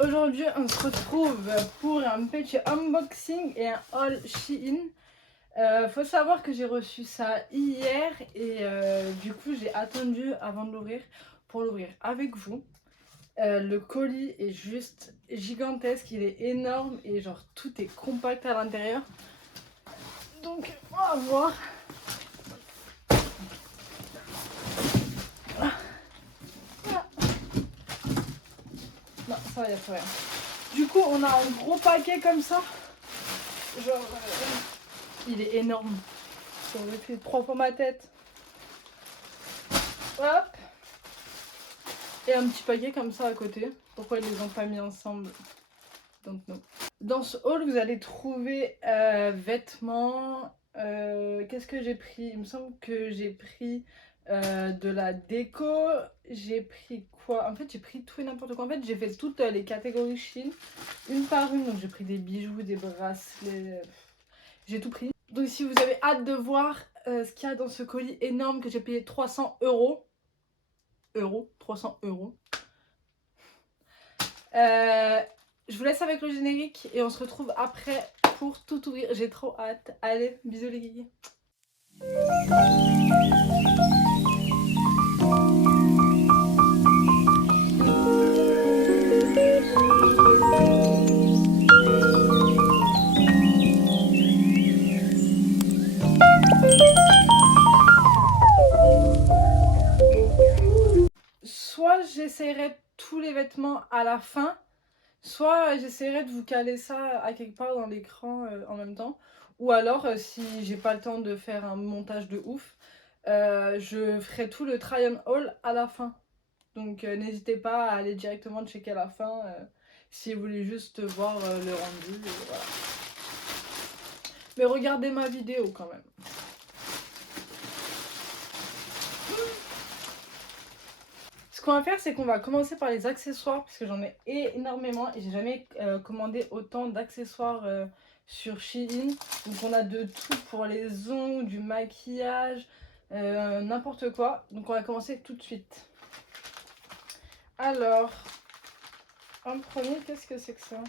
Aujourd'hui, on se retrouve pour un petit unboxing et un haul Shein. Faut savoir que j'ai reçu ça hier et du coup j'ai attendu avant de l'ouvrir pour l'ouvrir avec vous. Le colis est juste gigantesque, il est énorme et genre tout est compact à l'intérieur. Donc on va voir. Non, ça va, y a plus rien. Du coup, on a un gros paquet comme ça. Genre, il est énorme. J'aurais fait 3 fois ma tête. Hop. Et un petit paquet comme ça à côté. Pourquoi ils les ont pas mis ensemble? Donc non. Dans ce haul, vous allez trouver vêtements. Qu'est-ce que j'ai pris? Il me semble que j'ai pris de la déco. J'ai pris quoi? En fait, j'ai pris tout et n'importe quoi. En fait, j'ai fait toutes les catégories Shein, une par une. Donc j'ai pris des bijoux, des bracelets. J'ai tout pris. Donc si vous avez hâte de voir ce qu'il y a dans ce colis énorme que j'ai payé 300 €. 300 €. Je vous laisse avec le générique et on se retrouve après pour tout ouvrir. J'ai trop hâte. Allez, bisous les guillemets. Soit j'essaierai tous les vêtements à la fin, soit j'essaierai de vous caler ça à quelque part dans l'écran en même temps. Ou alors, si j'ai pas le temps de faire un montage de ouf, je ferai tout le try on haul à la fin. Donc n'hésitez pas à aller directement checker à la fin si vous voulez juste voir le rendu. Voilà. Mais regardez ma vidéo quand même. Ce qu'on va faire, c'est qu'on va commencer par les accessoires parce que j'en ai énormément et j'ai jamais commandé autant d'accessoires sur Shein. Donc on a de tout pour les ongles, du maquillage, n'importe quoi. Donc on va commencer tout de suite. Alors, en premier, qu'est-ce que c'est que ça?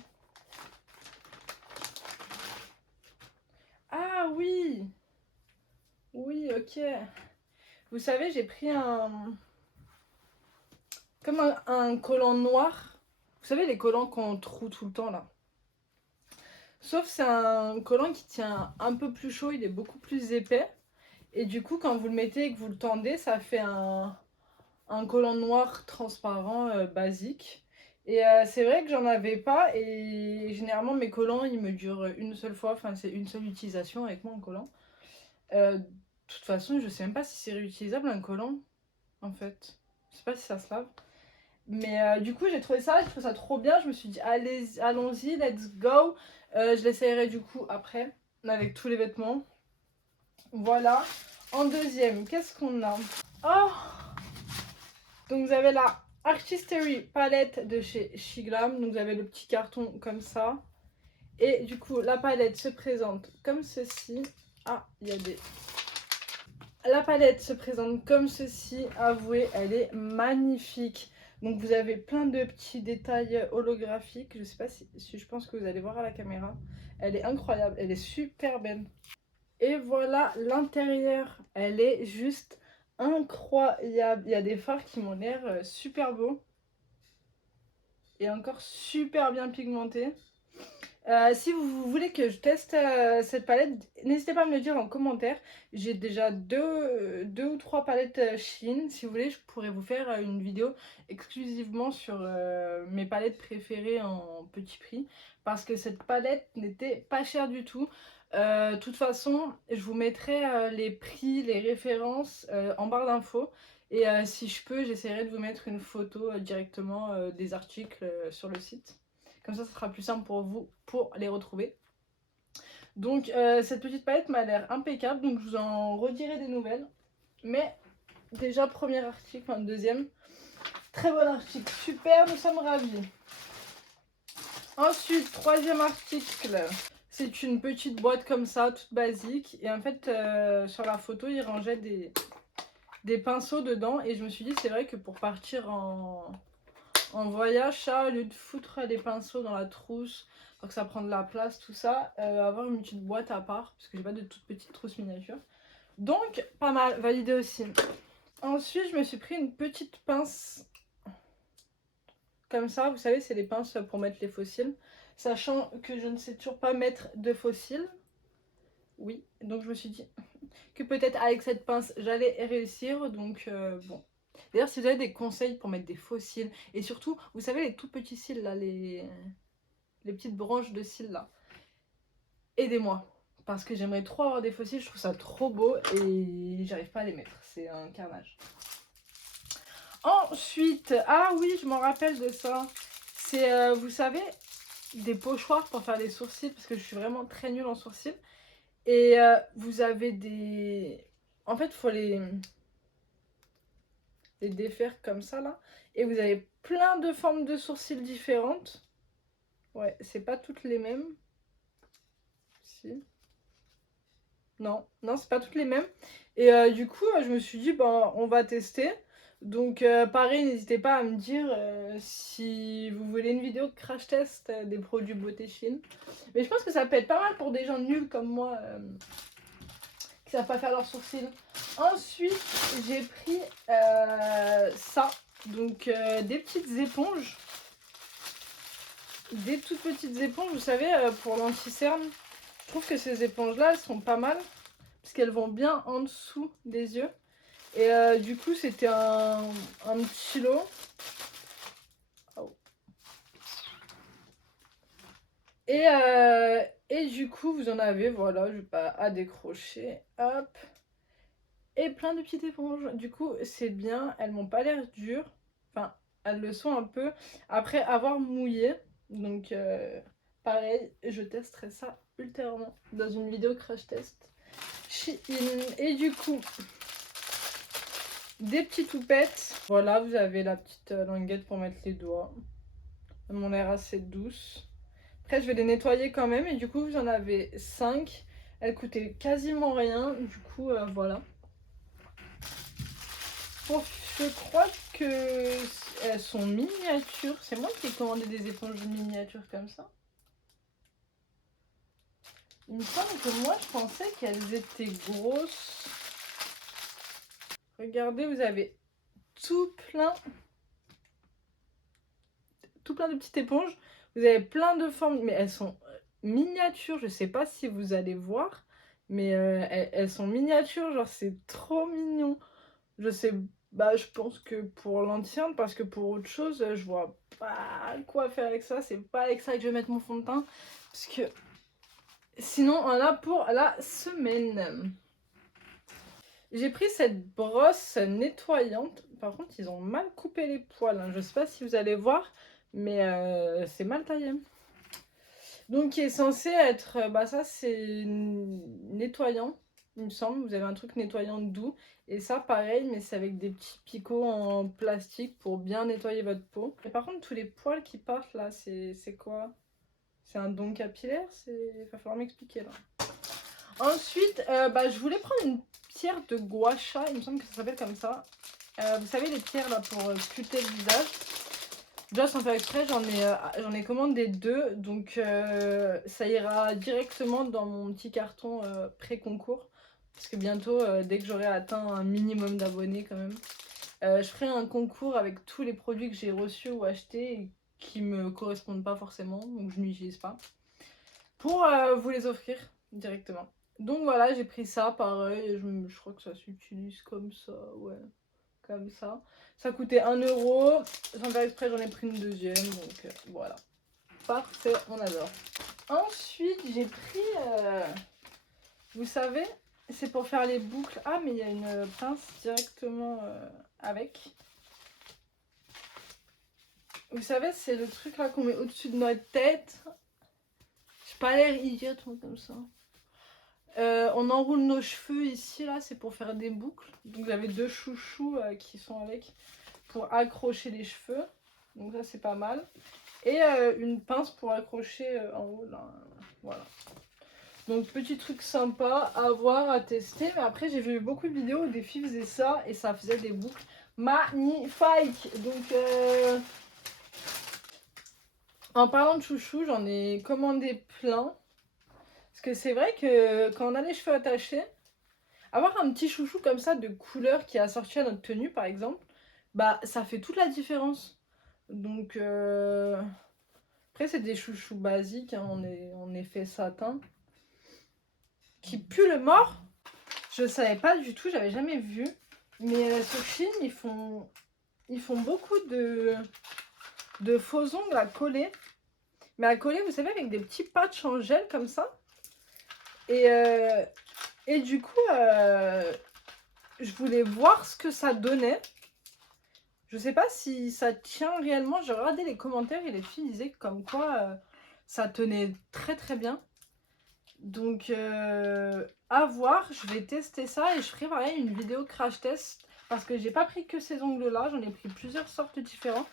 Ah oui! Oui, ok. Vous savez, j'ai pris comme un collant noir. Vous savez, les collants qu'on troue tout le temps là. Sauf c'est un collant qui tient un peu plus chaud, il est beaucoup plus épais. Et du coup, quand vous le mettez et que vous le tendez, ça fait un collant noir transparent basique. Et c'est vrai que j'en avais pas. Et généralement, mes collants, ils me durent une seule fois. Enfin, c'est une seule utilisation avec moi, un collant. De toute façon, je sais même pas si c'est réutilisable un collant, en fait. Je sais pas si ça se lave. Mais du coup, j'ai trouvé ça, je trouve ça trop bien. Je me suis dit, allez, allons-y, let's go. Je l'essayerai du coup après, avec tous les vêtements. Voilà. En deuxième, qu'est-ce qu'on a? Oh! Donc vous avez la Artistery palette de chez Shiglam. Donc vous avez le petit carton comme ça. Et du coup, la palette se présente comme ceci. Ah, il y a des... La palette se présente comme ceci. Avouez, elle est magnifique. Donc vous avez plein de petits détails holographiques. Je sais pas si je pense que vous allez voir à la caméra. Elle est incroyable, elle est super belle. Et voilà l'intérieur. Elle est juste incroyable. Il y a des fards qui m'ont l'air super beaux. Et encore super bien pigmentés. Si vous voulez que je teste cette palette, n'hésitez pas à me le dire en commentaire. J'ai déjà deux ou trois palettes Shein. Si vous voulez, je pourrais vous faire une vidéo exclusivement sur mes palettes préférées en petit prix. Parce que cette palette n'était pas chère du tout. De toute façon, je vous mettrai les prix, les références en barre d'infos. Et si je peux, j'essaierai de vous mettre une photo directement des articles sur le site. Comme ça sera plus simple pour vous pour les retrouver. Donc cette petite palette m'a l'air impeccable, donc je vous en redirai des nouvelles. Mais déjà premier article, enfin deuxième, très bon article, super, nous sommes ravis. Ensuite, troisième article, c'est une petite boîte comme ça, toute basique. Et en fait, sur la photo, il rangeait des pinceaux dedans. Et je me suis dit, c'est vrai que pour partir en voyage, ça, au lieu de foutre des pinceaux dans la trousse, pour que ça prenne de la place, tout ça, avoir une petite boîte à part, parce que j'ai pas de toute petite trousse miniature. Donc, pas mal, validé aussi. Ensuite, je me suis pris une petite pince, comme ça, vous savez, c'est les pinces pour mettre les fossiles. Sachant que je ne sais toujours pas mettre de fossiles. Oui, donc je me suis dit que peut-être avec cette pince, j'allais réussir, donc bon. D'ailleurs, si vous avez des conseils pour mettre des fossiles, et surtout, vous savez, les tout petits cils là, les petites branches de cils là, aidez-moi. Parce que j'aimerais trop avoir des fossiles, je trouve ça trop beau et j'arrive pas à les mettre. C'est un carnage. Ensuite, ah oui, je m'en rappelle de ça. C'est, vous savez, des pochoirs pour faire les sourcils, parce que je suis vraiment très nulle en sourcils. Et vous avez des... En fait, il faut les défaire comme ça, là. Et vous avez plein de formes de sourcils différentes. Ouais, c'est pas toutes les mêmes. Si. Non, non, c'est pas toutes les mêmes. Et du coup, je me suis dit, ben, on va tester. Donc, pareil, n'hésitez pas à me dire si vous voulez une vidéo de crash test des produits beauté Chine. Mais je pense que ça peut être pas mal pour des gens nuls comme moi qui savent pas faire leurs sourcils. Ensuite, j'ai pris ça. Donc, des petites éponges. Des toutes petites éponges, vous savez, pour l'anti-cerne. Je trouve que ces éponges-là, elles sont pas mal. Parce qu'elles vont bien en dessous des yeux. Et du coup, c'était un petit lot. Oh. Et du coup, vous en avez, voilà, je vais pas à décrocher. Hop. Et plein de petites éponges. Du coup, c'est bien. Elles m'ont pas l'air dures. Enfin, elles le sont un peu. Après avoir mouillé. Donc, pareil, je testerai ça ultérieurement dans une vidéo crash test. Et du coup, des petites toupettes. Voilà, vous avez la petite languette pour mettre les doigts. Elles m'ont l'air assez douces. Après, je vais les nettoyer quand même. Et du coup, vous en avez 5. Elles coûtaient quasiment rien. Du coup, voilà. Bon, je crois que elles sont miniatures. C'est moi qui ai commandé des éponges miniatures comme ça. Il me semble que moi, je pensais qu'elles étaient grosses. Regardez, vous avez tout plein de petites éponges. Vous avez plein de formes, mais elles sont miniatures. Je sais pas si vous allez voir, mais elles sont miniatures. Genre, c'est trop mignon. Je sais, bah, je pense que pour l'entière, parce que pour autre chose, je vois pas quoi faire avec ça. C'est pas avec ça que je vais mettre mon fond de teint. Parce que sinon, on en a pour la semaine. J'ai pris cette brosse nettoyante. Par contre, ils ont mal coupé les poils, hein. Je sais pas si vous allez voir, mais c'est mal taillé. Donc, qui est censé être... Bah ça, c'est nettoyant, il me semble. Vous avez un truc nettoyant doux. Et ça, pareil, mais c'est avec des petits picots en plastique pour bien nettoyer votre peau. Et par contre, tous les poils qui partent là, c'est quoi? C'est un don capillaire? Il va falloir m'expliquer là. Ensuite, bah, je voulais prendre une pierre de gua sha, il me semble que ça s'appelle comme ça. Vous savez, les pierres là pour sculpter le visage. Déjà, sans faire exprès, j'en ai commandé 2. Donc, ça ira directement dans mon petit carton pré-concours. Parce que bientôt, dès que j'aurai atteint un minimum d'abonnés quand même, je ferai un concours avec tous les produits que j'ai reçus ou achetés et qui me correspondent pas forcément, donc je n'utilise pas, pour vous les offrir directement. Donc voilà, j'ai pris ça, pareil, je crois que ça s'utilise comme ça, ouais, comme ça. Ça coûtait 1 €, sans faire exprès, j'en ai pris une deuxième, donc voilà. Parfait, on adore. Ensuite, j'ai pris, vous savez, c'est pour faire les boucles. Ah, mais il y a une pince directement avec. Vous savez, c'est le truc là qu'on met au-dessus de notre tête. J'ai pas l'air idiote, moi, comme ça. On enroule nos cheveux ici, là, c'est pour faire des boucles. Donc vous avez 2 chouchous qui sont avec pour accrocher les cheveux. Donc ça, c'est pas mal. Et une pince pour accrocher en haut, là. Voilà. Donc petit truc sympa à voir, à tester. Mais après, j'ai vu beaucoup de vidéos où des filles faisaient ça et ça faisait des boucles magnifiques. Donc En parlant de chouchou, j'en ai commandé plein. Parce que c'est vrai que quand on a les cheveux attachés, avoir un petit chouchou comme ça de couleur qui est assorti à notre tenue par exemple, bah ça fait toute la différence. Donc après c'est des chouchous basiques, hein, en effet satin. Qui pue le mort. Je savais pas du tout, j'avais jamais vu. Mais sur Shein, ils font beaucoup de faux ongles à coller. Mais à coller, vous savez, avec des petits patchs en gel comme ça. Et du coup, je voulais voir ce que ça donnait. Je sais pas si ça tient réellement. J'ai regardé les commentaires et les filles disaient comme quoi ça tenait très très bien. Donc à voir, je vais tester ça et je ferai pareil une vidéo crash test. Parce que j'ai pas pris que ces ongles là, j'en ai pris plusieurs sortes différentes.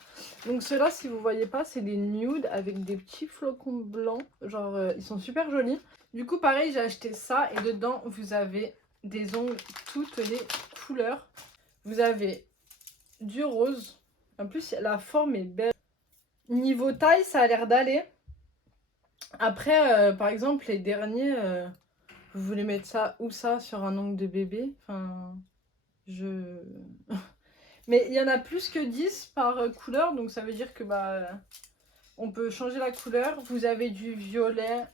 Donc ceux-là, si vous voyez pas, c'est des nudes avec des petits flocons blancs. Genre ils sont super jolis. Du coup pareil, j'ai acheté ça et dedans vous avez des ongles toutes les couleurs. Vous avez du rose. En plus la forme est belle. Niveau taille, ça a l'air d'aller. Après, par exemple, les derniers, vous voulez mettre ça ou ça sur un ongle de bébé. Enfin, je... Mais il y en a plus que 10 par couleur, donc ça veut dire que bah on peut changer la couleur. Vous avez du violet,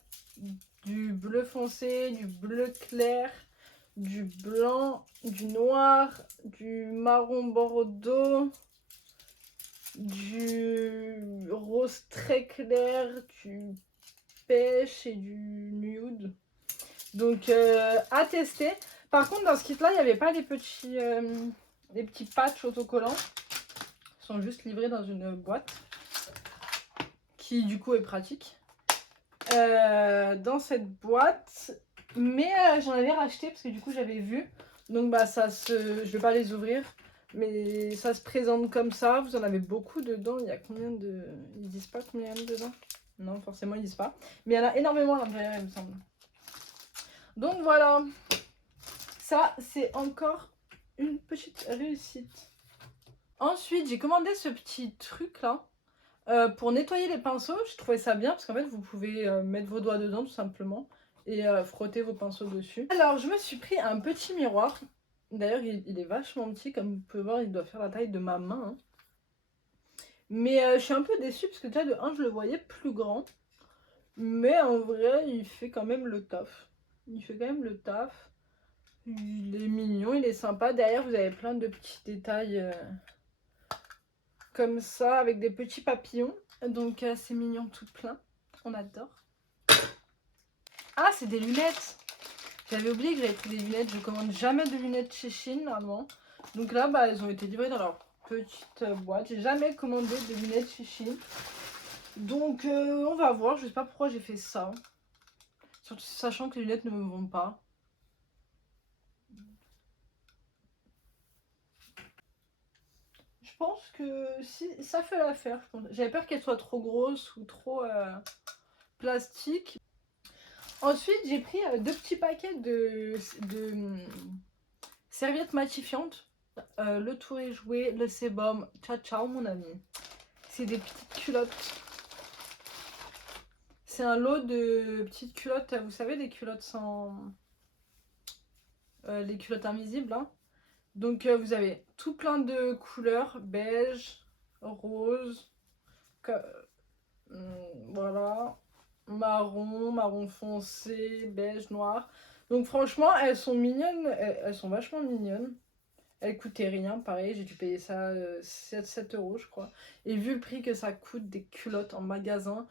du bleu foncé, du bleu clair, du blanc, du noir, du marron bordeaux, du rose très clair, du pêche et du nude. Donc à tester. Par contre dans ce kit là il n'y avait pas les petits patchs autocollants. Ils sont juste livrés dans une boîte. Qui du coup est pratique. Dans cette boîte. Mais j'en avais racheté parce que du coup j'avais vu. Donc bah ça se. Je vais pas les ouvrir. Mais ça se présente comme ça. Vous en avez beaucoup dedans. Il y a combien de. Ils disent pas combien il y en a dedans? Non, forcément ils disent pas. Mais il y en a énormément à l'intérieur il me semble. Donc voilà. Ça c'est encore une petite réussite. Ensuite j'ai commandé ce petit truc là. Pour nettoyer les pinceaux, je trouvais ça bien parce qu'en fait vous pouvez mettre vos doigts dedans tout simplement et frotter vos pinceaux dessus. Alors je me suis pris un petit miroir. D'ailleurs il est vachement petit, comme vous pouvez voir il doit faire la taille de ma main. Hein. Mais je suis un peu déçue parce que déjà de 1 je le voyais plus grand. Mais en vrai il fait quand même le taf. Il fait quand même le taf. Il est mignon, il est sympa. Derrière vous avez plein de petits détails comme ça avec des petits papillons. Donc c'est mignon tout plein. On adore. Ah, c'est des lunettes. J'avais oublié que j'avais pris des lunettes. Je commande jamais de lunettes chez Shein normalement. Donc là, bah, elles ont été livrées dans leur petite boîte. J'ai jamais commandé de lunettes chez Shein. Donc on va voir. Je sais pas pourquoi j'ai fait ça. Surtout sachant que les lunettes ne me vont pas. Je pense que si ça fait l'affaire. J'avais peur qu'elles soient trop grosses ou trop plastiques. Ensuite, j'ai pris 2 petits paquets de serviettes matifiantes. Le tour est joué, le sébum. Ciao ciao mon ami. C'est des petites culottes. C'est un lot de petites culottes, vous savez, des culottes sans... les culottes invisibles. Hein. Donc vous avez tout plein de couleurs, beige, rose, voilà, marron foncé, beige, noir. Donc franchement, elles sont mignonnes, elles sont vachement mignonnes. Elles coûtaient rien, pareil, j'ai dû payer ça 7 € je crois. Et vu le prix que ça coûte des culottes en magasin,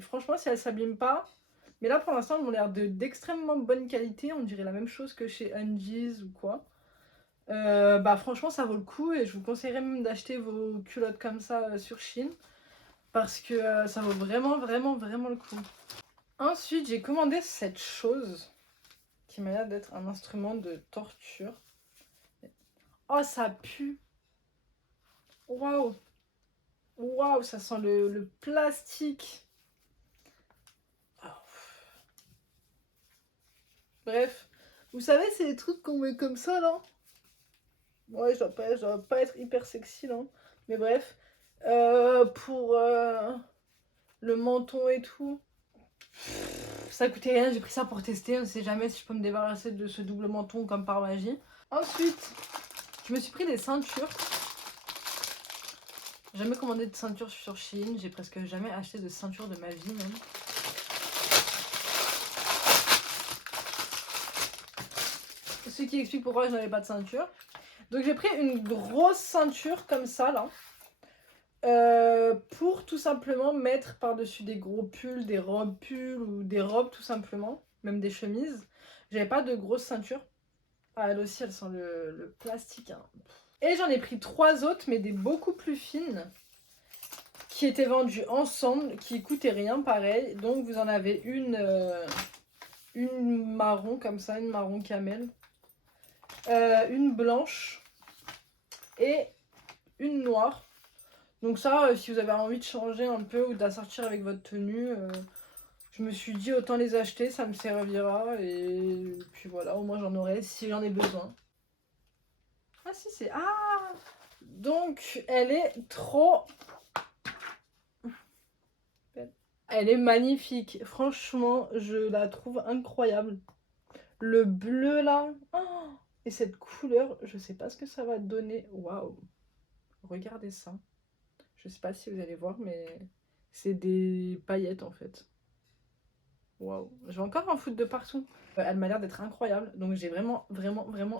franchement si elles s'abîment pas, mais là pour l'instant elles ont l'air d'extrêmement bonne qualité, on dirait la même chose que chez Undies ou quoi. Bah franchement ça vaut le coup et je vous conseillerais même d'acheter vos culottes comme ça sur Shein. Parce que ça vaut vraiment le coup. Ensuite j'ai commandé cette chose qui m'a l'air d'être un instrument de torture. Oh, ça pue. Waouh. Waouh, ça sent le plastique. Oh. Bref. Vous savez, c'est les trucs qu'on met comme ça, là. Ouais, je dois pas être hyper sexy, là. Mais bref. Pour le menton et tout. Ça coûtait rien, j'ai pris ça pour tester. On sait jamais si je peux me débarrasser de ce double menton comme par magie. Ensuite, je me suis pris des ceintures. J'ai jamais commandé de ceinture sur Shein. J'ai presque jamais acheté de ceinture de ma vie même. Ce qui explique pourquoi je n'avais pas de ceinture. Donc j'ai pris une grosse ceinture comme ça là. Pour tout simplement mettre par-dessus des gros pulls, des robes pulls ou des robes tout simplement. Même des chemises. J'avais pas de grosse ceinture. Ah, elle aussi, elle sent le plastique. Hein. Et j'en ai pris 3 autres, mais des beaucoup plus fines. Qui étaient vendues ensemble, qui coûtaient rien pareil. Donc vous en avez une marron comme ça, une marron camel. Une blanche. Et une noire. Donc ça, si vous avez envie de changer un peu ou d'assortir avec votre tenue, je me suis dit autant les acheter, ça me servira. Et puis voilà, au moins j'en aurai si j'en ai besoin. Ah si, c'est... Ah! Donc, elle est trop... Elle est magnifique. Franchement, je la trouve incroyable. Le bleu là... Oh, et cette couleur, je sais pas ce que ça va donner. Waouh! Regardez ça. Je sais pas si vous allez voir, mais c'est des paillettes en fait. Waouh! Je vais encore en foutre de partout. Elle m'a l'air d'être incroyable, donc j'ai vraiment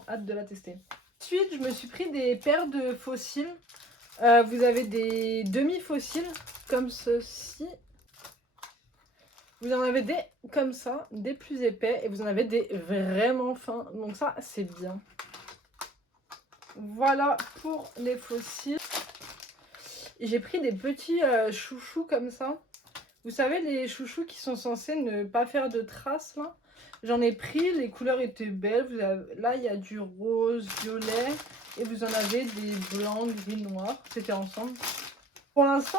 hâte de la tester. Ensuite, je me suis pris des paires de fossiles. Vous avez des demi-fossiles comme ceci. Vous en avez des comme ça, des plus épais, et vous en avez des vraiment fins. Donc ça, c'est bien. Voilà pour les fossiles. J'ai pris des petits chouchous comme ça. Vous savez, les chouchous qui sont censés ne pas faire de traces là. J'en ai pris, les couleurs étaient belles. Vous avez... Là, il y a du rose, violet. Et vous en avez des blancs, gris, noirs. C'était ensemble. Pour l'instant,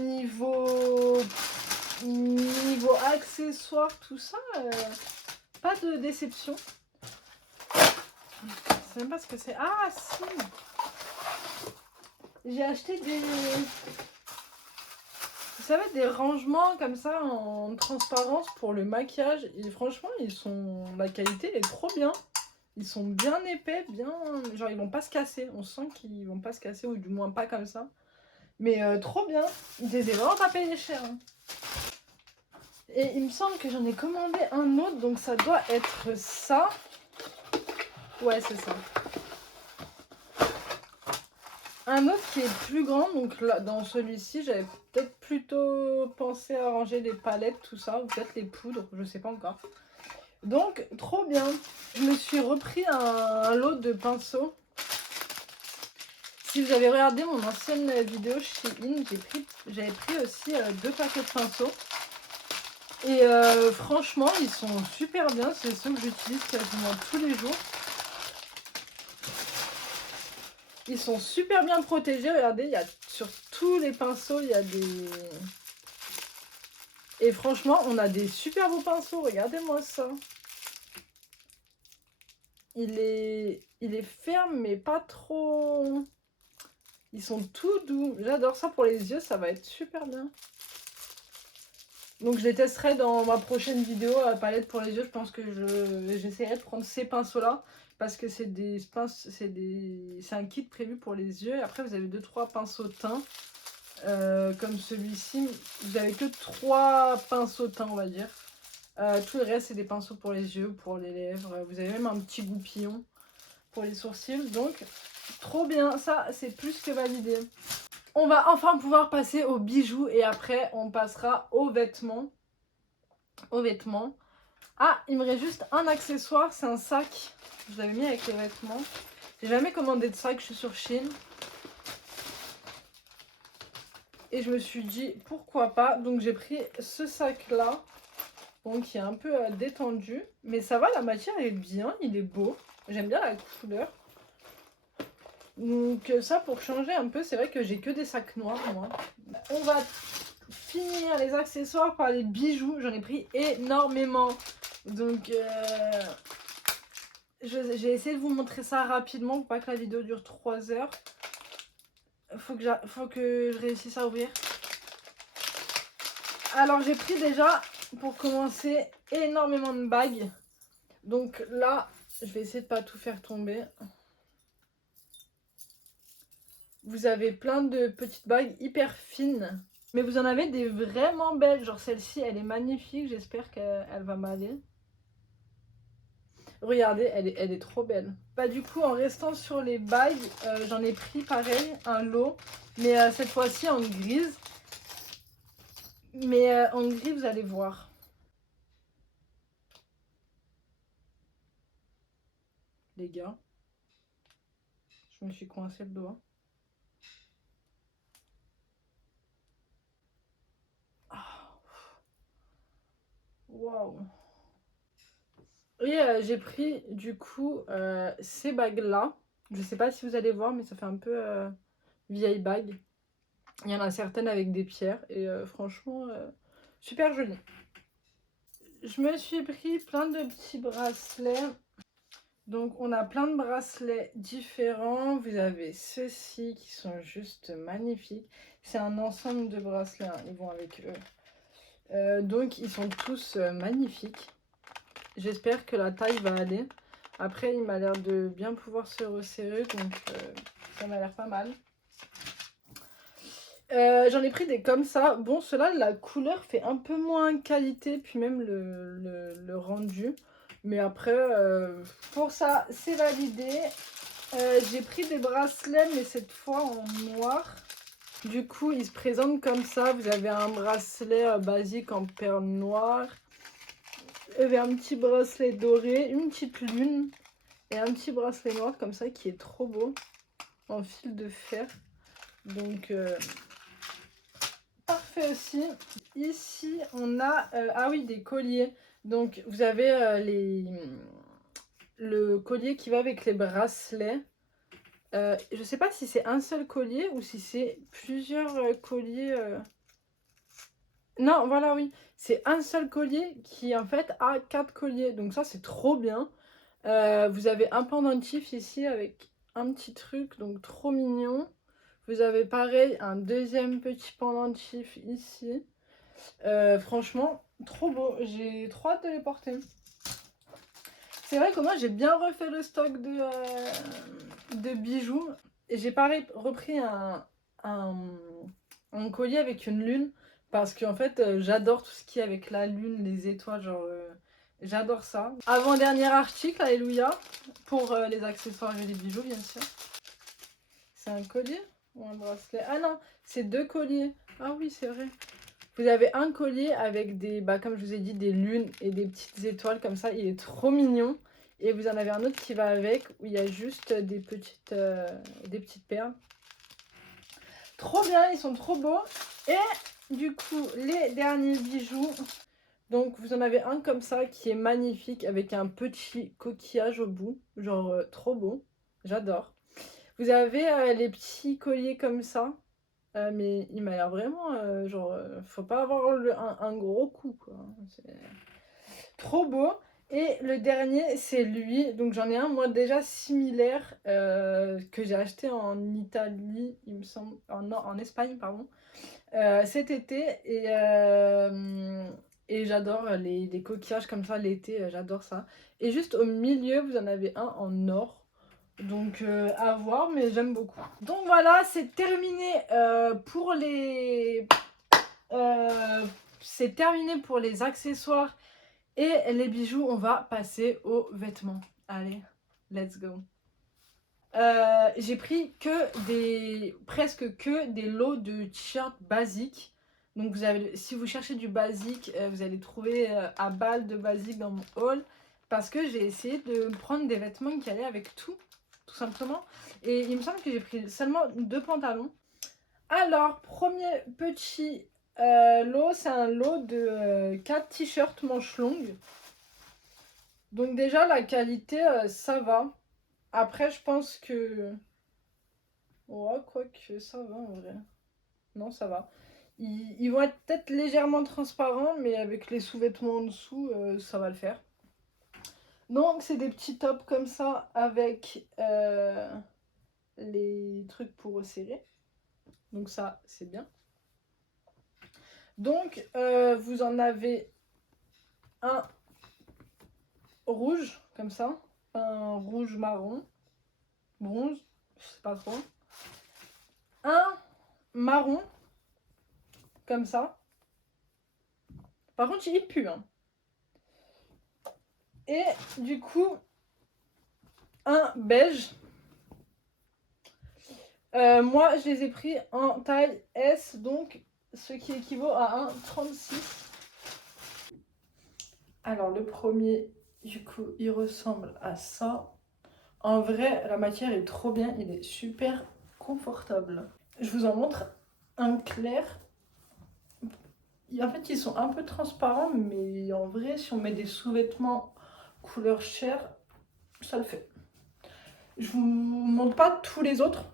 niveau accessoires, tout ça, pas de déception. Je sais même pas ce que c'est. Ah, si! J'ai acheté des... Vous savez, des rangements comme ça en transparence pour le maquillage. Et franchement, la qualité est trop bien. Ils sont bien épais, bien... Genre, ils vont pas se casser. On sent qu'ils vont pas se casser, ou du moins pas comme ça. Mais trop bien. Je les ai vraiment pas payés cher. Hein. Et il me semble que j'en ai commandé un autre, donc ça doit être ça. Ouais, c'est ça. Un autre qui est plus grand, donc là, dans celui-ci, j'avais peut-être plutôt pensé à ranger les palettes, tout ça, ou peut-être les poudres, je sais pas encore. Donc, trop bien. Je me suis repris un lot de pinceaux. Si vous avez regardé mon ancienne vidéo chez In, j'avais pris aussi 2 paquets de pinceaux. Et franchement, ils sont super bien. C'est ceux que j'utilise quasiment tous les jours. Ils sont super bien protégés. Regardez, il y a sur tous les pinceaux, il y a des... Et franchement, on a des super beaux pinceaux. Regardez-moi ça. Il est ferme, mais pas trop... Ils sont tout doux. J'adore ça pour les yeux. Ça va être super bien. Donc je les testerai dans ma prochaine vidéo à palette pour les yeux. Je pense que j'essaierai de prendre ces pinceaux-là. Parce que c'est un kit prévu pour les yeux. Et après, vous avez 2-3 pinceaux teints. Comme celui-ci. Vous avez que 3 pinceaux teints, on va dire. Tout le reste, c'est des pinceaux pour les yeux, pour les lèvres. Vous avez même un petit goupillon pour les sourcils. Donc, trop bien. Ça, c'est plus que validé. On va enfin pouvoir passer aux bijoux. Et après, on passera aux vêtements. Ah, il me reste juste un accessoire. C'est un sac. Je l'avais mis avec les vêtements. J'ai jamais commandé de sac. Je suis sur Shein. Et je me suis dit, pourquoi pas. Donc, j'ai pris ce sac-là. Donc, qui est un peu détendu. Mais ça va, la matière est bien. Il est beau. J'aime bien la couleur. Donc, ça, pour changer un peu, c'est vrai que j'ai que des sacs noirs, moi. On va finir les accessoires par les bijoux. J'en ai pris énormément. Donc, j'ai essayé de vous montrer ça rapidement pour pas que la vidéo dure 3 heures. faut que je réussisse à ouvrir. Alors j'ai pris déjà, pour commencer, énormément de bagues. Donc là, je vais essayer de pas tout faire tomber. Vous avez plein de petites bagues hyper fines. Mais vous en avez des vraiment belles. Genre celle-ci, elle est magnifique. J'espère qu'elle va m'aller. Regardez, elle est trop belle. Bah du coup, en restant sur les bagues, j'en ai pris pareil, un lot. Mais cette fois-ci en grise. Mais en gris, vous allez voir. Les gars, je me suis coincé le doigt. Waouh. Et j'ai pris du coup ces bagues-là. Je sais pas si vous allez voir, mais ça fait un peu vieille bague. Il y en a certaines avec des pierres et franchement, super joli. Je me suis pris plein de petits bracelets. Donc on a plein de bracelets différents. Vous avez ceux-ci qui sont juste magnifiques. C'est un ensemble de bracelets, hein. Ils vont avec eux. Donc ils sont tous magnifiques. J'espère que la taille va aller. Après, il m'a l'air de bien pouvoir se resserrer, donc ça m'a l'air pas mal. J'en ai pris des comme ça. Bon, ceux-là, la couleur fait un peu moins qualité, puis même le rendu. Mais après, pour ça, c'est validé. J'ai pris des bracelets, mais cette fois en noir. Du coup, ils se présentent comme ça. Vous avez un bracelet basique en perles noires. Il y avait un petit bracelet doré, une petite lune et un petit bracelet noir comme ça qui est trop beau en fil de fer. Donc parfait aussi. Ici on a ah oui, des colliers. Donc vous avez le collier qui va avec les bracelets. Je sais pas si c'est un seul collier ou si c'est plusieurs colliers. Non, voilà, oui. C'est un seul collier qui en fait a 4 colliers. Donc ça c'est trop bien. Vous avez un pendentif ici avec un petit truc, donc trop mignon. Vous avez pareil un deuxième petit pendentif ici. Franchement, trop beau. J'ai trop hâte de les porter. C'est vrai que moi j'ai bien refait le stock de bijoux. Et j'ai pareil repris un collier avec une lune. Parce qu'en fait j'adore tout ce qui est avec la lune, les étoiles, genre j'adore ça. Avant-dernier article, alléluia, pour les accessoires et les bijoux bien sûr. C'est un collier ou un bracelet? Ah non, c'est 2 colliers. Ah oui, c'est vrai. Vous avez un collier avec des, bah, comme je vous ai dit, des lunes et des petites étoiles comme ça. Il est trop mignon. Et vous en avez un autre qui va avec où il y a juste des petites perles. Trop bien, ils sont trop beaux. Et du coup, les derniers bijoux. Donc vous en avez un comme ça qui est magnifique avec un petit coquillage au bout. Genre trop beau. J'adore. Vous avez les petits colliers comme ça. Mais il m'a l'air vraiment, genre, faut pas avoir un gros coup, quoi. C'est trop beau. Et le dernier, c'est lui. Donc j'en ai un, moi, déjà similaire, que j'ai acheté en Italie, il me semble, non, en Espagne, pardon, cet été. Et j'adore les coquillages comme ça l'été, j'adore ça. Et juste au milieu, vous en avez un en or. Donc à voir, mais j'aime beaucoup. Donc voilà, c'est terminé pour les... c'est terminé pour les accessoires et les bijoux. On va passer aux vêtements. Allez, let's go. J'ai pris presque que des lots de t-shirts basiques. Donc vous avez, si vous cherchez du basique, vous allez trouver à balle de basique dans mon haul. Parce que j'ai essayé de prendre des vêtements qui allaient avec tout simplement. Et il me semble que j'ai pris seulement 2 pantalons. Alors, premier petit lot, c'est un lot de 4 t-shirts manches longues. Donc déjà, la qualité, ça va. Après, je pense que... Ouais, quoique, ça va en vrai. Non, ça va. Ils vont être peut-être légèrement transparents, mais avec les sous-vêtements en dessous, ça va le faire. Donc, c'est des petits tops comme ça, avec les trucs pour resserrer. Donc ça, c'est bien. Donc, vous en avez un rouge, comme ça. Un rouge marron. Bronze, je sais pas trop. Un marron, comme ça. Par contre, il pue. Hein. Et du coup, un beige. Moi, je les ai pris en taille S, donc ce qui équivaut à un 36. Alors, le premier, du coup, il ressemble à ça. En vrai, la matière est trop bien, il est super confortable. Je vous en montre un clair. En fait, ils sont un peu transparents, mais en vrai, si on met des sous-vêtements couleur chair, ça le fait. Je vous montre pas tous les autres,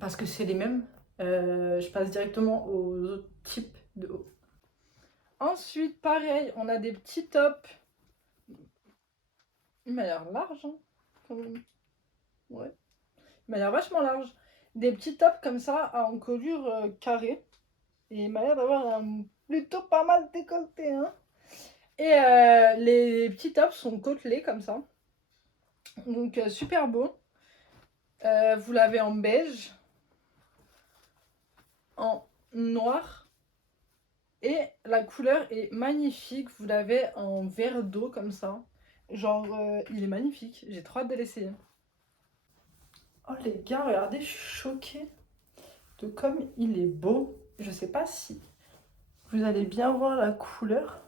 parce que c'est les mêmes. Je passe directement aux autres types de haut. Ensuite, pareil, on a des petits tops. Il m'a l'air large, hein, quand même. Ouais. Il m'a l'air vachement large. Des petits tops comme ça, en encolure carrée. Et il m'a l'air d'avoir plutôt pas mal décolleté. Hein. Et les petits tops sont côtelés comme ça. Donc super beau. Vous l'avez en beige, en noir. Et la couleur est magnifique. Vous l'avez en vert d'eau comme ça. Genre, il est magnifique. J'ai trop hâte de l'essayer. Oh les gars, regardez, je suis choquée de comme il est beau. Je sais pas si vous allez bien voir la couleur.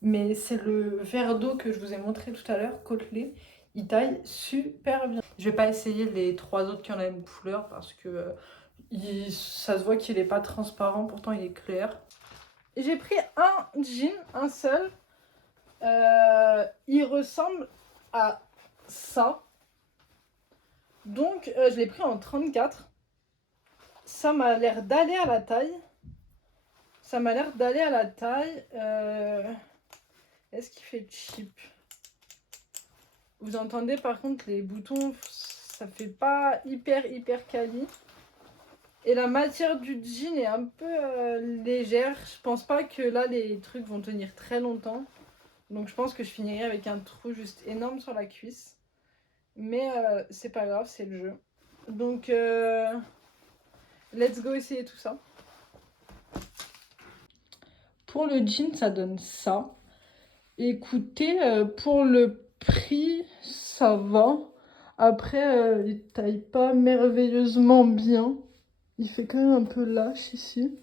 Mais c'est le verre d'eau que je vous ai montré tout à l'heure, côtelé. Il taille super bien. Je vais pas essayer les 3 autres qui ont la même couleur parce que ça se voit qu'il est pas transparent, pourtant il est clair. J'ai pris un jean, un seul. Il ressemble à ça. Donc je l'ai pris en 34. Ça m'a l'air d'aller à la taille. Ça m'a l'air d'aller à la taille. Est-ce qu'il fait cheap? Vous entendez par contre les boutons, ça fait pas hyper quali. Et la matière du jean est un peu légère. Je pense pas que là les trucs vont tenir très longtemps. Donc je pense que je finirai avec un trou juste énorme sur la cuisse. Mais c'est pas grave, c'est le jeu. Donc let's go essayer tout ça. Pour le jean, ça donne ça. Écoutez, pour le prix, ça va. Après, il taille pas merveilleusement bien. Il fait quand même un peu lâche ici.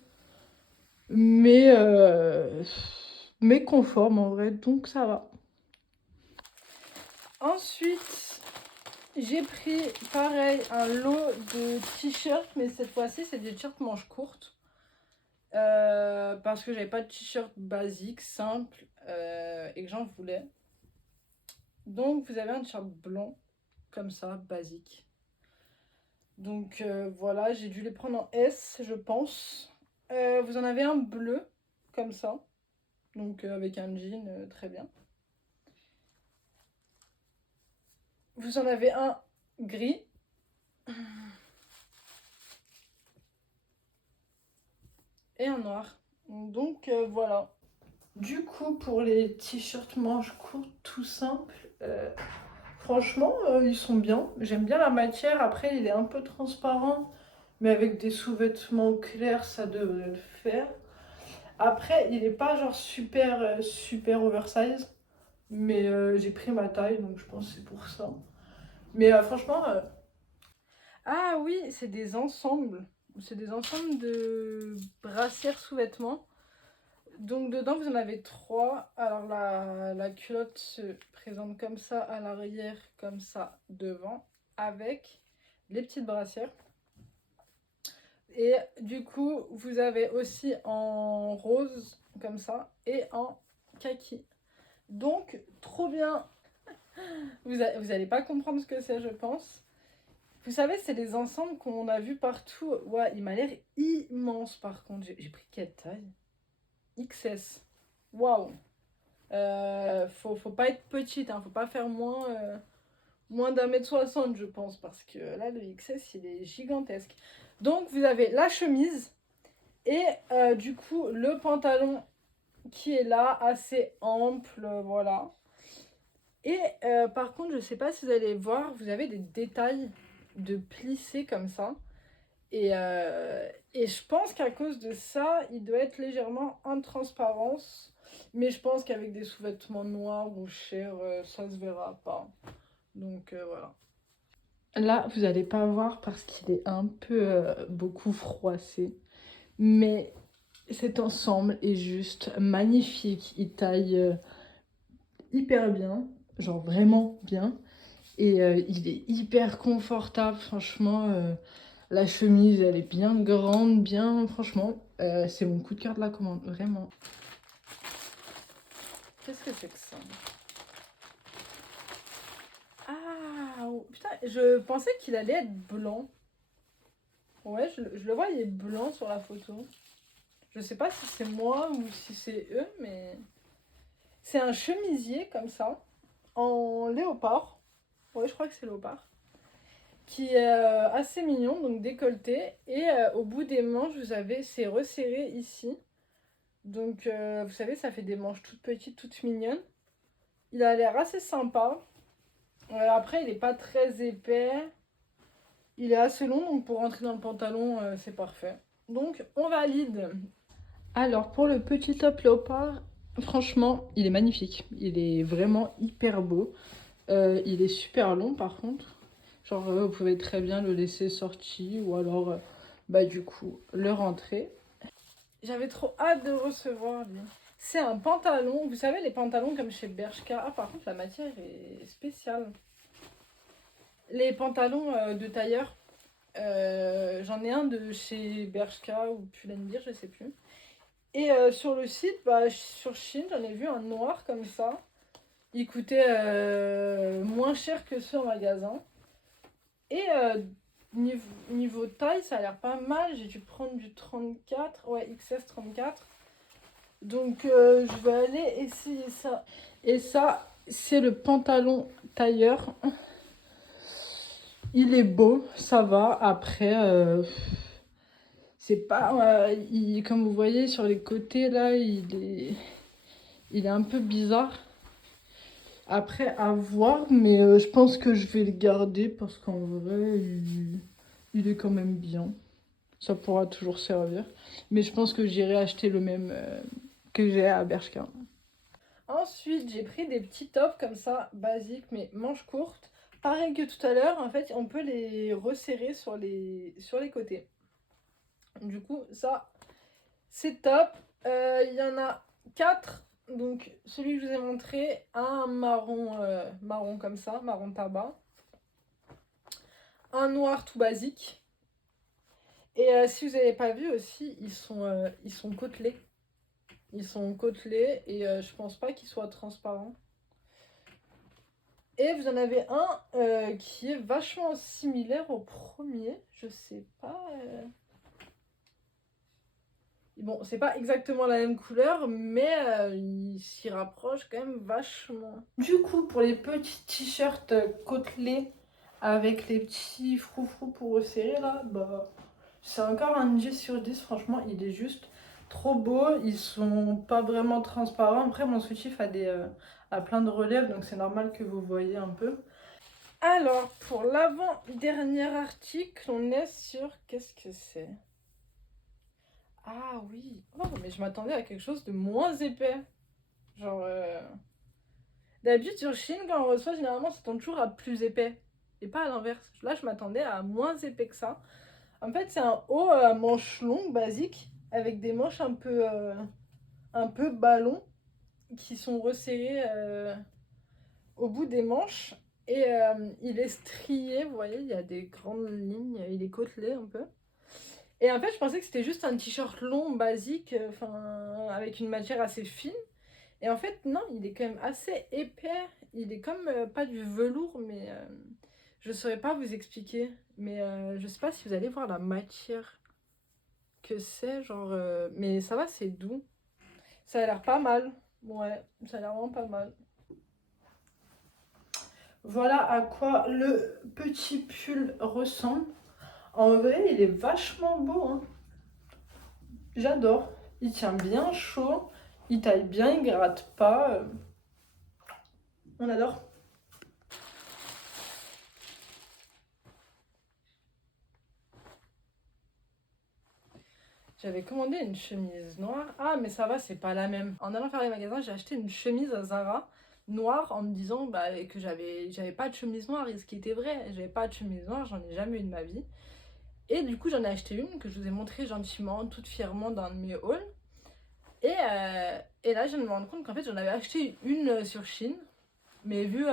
Mais conforme en vrai, donc ça va. Ensuite, j'ai pris pareil un lot de t-shirts, mais cette fois-ci, c'est des t-shirts manches courtes. Parce que j'avais pas de t-shirt basique, simple, et que j'en voulais. Donc vous avez un t-shirt blanc, comme ça, basique. Donc voilà, j'ai dû les prendre en S, je pense. Vous en avez un bleu, comme ça. Donc avec un jean, très bien. Vous en avez un gris. Et un noir. Donc voilà. Du coup, pour les t-shirts manches courtes, tout simple, franchement, ils sont bien. J'aime bien la matière. Après, il est un peu transparent, mais avec des sous-vêtements clairs, ça devrait le faire. Après, il est pas genre super oversize, mais j'ai pris ma taille, donc je pense que c'est pour ça. Mais franchement... Ah oui, c'est des ensembles. C'est des ensembles de brassières sous-vêtements. Donc dedans, vous en avez 3. Alors la culotte se présente comme ça à l'arrière, comme ça devant, avec les petites brassières. Et du coup, vous avez aussi en rose, comme ça, et en kaki. Donc, trop bien. Vous allez pas comprendre ce que c'est, je pense. Vous savez, c'est des ensembles qu'on a vus partout. Ouais, il m'a l'air immense par contre. J'ai pris quelle taille? XS. Waouh. Faut pas être petite, hein, faut pas faire moins d'1m60 je pense, parce que là le XS il est gigantesque. Donc vous avez la chemise et du coup le pantalon qui est là, assez ample, voilà. Et par contre, je sais pas si vous allez voir, vous avez des détails de plissé comme ça. Et je pense qu'à cause de ça, il doit être légèrement en transparence. Mais je pense qu'avec des sous-vêtements noirs ou chers, ça se verra pas. Donc voilà. Là, vous n'allez pas voir parce qu'il est un peu beaucoup froissé. Mais cet ensemble est juste magnifique. Il taille hyper bien, genre vraiment bien. Et il est hyper confortable, franchement. La chemise, elle est bien grande, bien, franchement. C'est mon coup de cœur de la commande, vraiment. Qu'est-ce que c'est que ça? Ah, oh, putain, je pensais qu'il allait être blanc. Ouais, je le vois, il est blanc sur la photo. Je sais pas si c'est moi ou si c'est eux, mais... C'est un chemisier, comme ça, en léopard. Ouais, je crois que c'est léopard. Qui est assez mignon, donc décolleté. Et au bout des manches, vous avez, c'est resserré ici. Donc, vous savez, ça fait des manches toutes petites, toutes mignonnes. Il a l'air assez sympa. Après, il n'est pas très épais. Il est assez long, donc pour rentrer dans le pantalon, c'est parfait. Donc, on valide. Alors, pour le petit top léopard, franchement, il est magnifique. Il est vraiment hyper beau. Il est super long, par contre. Genre, vous pouvez très bien le laisser sorti ou alors, bah, du coup, le rentrer. J'avais trop hâte de recevoir, lui. C'est un pantalon. Vous savez, les pantalons comme chez Bershka. Ah, par contre, la matière est spéciale. Les pantalons de tailleur. J'en ai un de chez Bershka ou Pull&Bear, je sais plus. Et sur le site, bah, sur Shein, j'en ai vu un noir comme ça. Il coûtait moins cher que ceux en magasin. Et niveau taille, ça a l'air pas mal. J'ai dû prendre du 34. Ouais, XS 34. Donc je vais aller essayer ça. Et ça, c'est le pantalon tailleur. Il est beau, ça va. Après, c'est pas... comme vous voyez sur les côtés, là, il est un peu bizarre. Après, à voir, mais je pense que je vais le garder parce qu'en vrai, il est quand même bien. Ça pourra toujours servir. Mais je pense que j'irai acheter le même que j'ai à Bershka. Ensuite, j'ai pris des petits tops comme ça, basiques, mais manches courtes. Pareil que tout à l'heure, en fait, on peut les resserrer sur les côtés. Du coup, ça, c'est top. Il y en a 4. Donc, celui que je vous ai montré, un marron, marron comme ça, marron tabac. Un noir tout basique. Et si vous n'avez pas vu aussi, ils sont côtelés. Ils sont côtelés et je pense pas qu'ils soient transparents. Et vous en avez un qui est vachement similaire au premier. Je sais pas. Bon, c'est pas exactement la même couleur, mais il s'y rapproche quand même vachement. Du coup, pour les petits t-shirts côtelés avec les petits froufrous pour resserrer là, bah c'est encore un 10 sur 10. Franchement, il est juste trop beau. Ils sont pas vraiment transparents. Après, mon soutif a plein de reliefs, donc c'est normal que vous voyez un peu. Alors, pour l'avant-dernier article, on est sur... Qu'est-ce que c'est? Ah oui. Oh, mais je m'attendais à quelque chose de moins épais. Genre... D'habitude, sur Chine, quand on reçoit, généralement, ça tend toujours à plus épais. Et pas à l'inverse. Là, je m'attendais à moins épais que ça. En fait, c'est un haut à manches longues, basique, avec des manches un peu ballon, qui sont resserrées au bout des manches. Et il est strié, vous voyez, il y a des grandes lignes, il est côtelé un peu. Et en fait, je pensais que c'était juste un t-shirt long, basique, avec une matière assez fine. Et en fait, non, il est quand même assez épais. Il est comme, pas du velours, mais je saurais pas vous expliquer. Mais je sais pas si vous allez voir la matière que c'est, genre... mais ça va, c'est doux. Ça a l'air pas mal. Ouais, ça a l'air vraiment pas mal. Voilà à quoi le petit pull ressemble. En vrai, il est vachement beau, hein. J'adore. Il tient bien chaud, il taille bien, il gratte pas. On adore. J'avais commandé une chemise noire. Ah, mais ça va, c'est pas la même. En allant faire les magasins, j'ai acheté une chemise à Zara noire en me disant que j'avais pas de chemise noire. Et ce qui était vrai, j'avais pas de chemise noire, j'en ai jamais eu de ma vie. Et du coup, j'en ai acheté une que je vous ai montrée gentiment, toute fièrement dans un de mes hauls. Et là, je viens de me rendre compte qu'en fait, j'en avais acheté une sur Shein. Mais vu,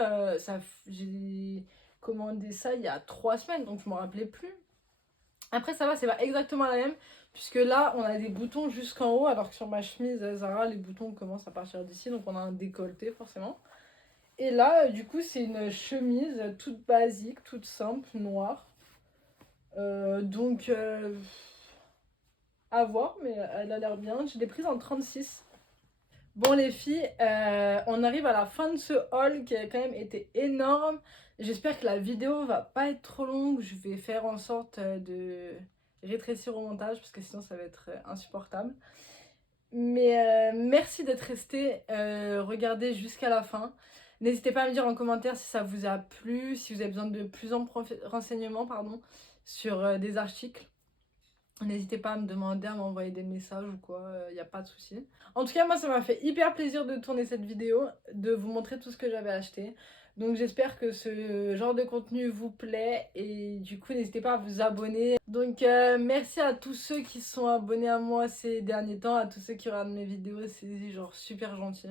j'ai commandé ça il y a 3 semaines, donc je m'en rappelais plus. Après, ça va, c'est pas exactement la même, puisque là, on a des boutons jusqu'en haut, alors que sur ma chemise Zara, les boutons commencent à partir d'ici, donc on a un décolleté forcément. Et là, du coup, c'est une chemise toute basique, toute simple, noire. Donc, à voir, mais elle a l'air bien. Je l'ai prise en 36. Bon les filles, on arrive à la fin de ce haul qui a quand même été énorme. J'espère que la vidéo va pas être trop longue. Je vais faire en sorte de rétrécir au montage parce que sinon ça va être insupportable. Mais merci d'être resté regardez jusqu'à la fin. N'hésitez pas à me dire en commentaire si ça vous a plu, si vous avez besoin de plus en renseignements sur des articles. N'hésitez pas à me demander, à m'envoyer des messages ou quoi, il n'y a pas de souci. En tout cas, moi, ça m'a fait hyper plaisir de tourner cette vidéo, de vous montrer tout ce que j'avais acheté. Donc j'espère que ce genre de contenu vous plaît et du coup, n'hésitez pas à vous abonner. Donc merci à tous ceux qui sont abonnés à moi ces derniers temps, à tous ceux qui regardent mes vidéos, c'est genre super gentil.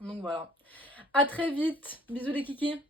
Donc voilà. À très vite, bisous les kikis.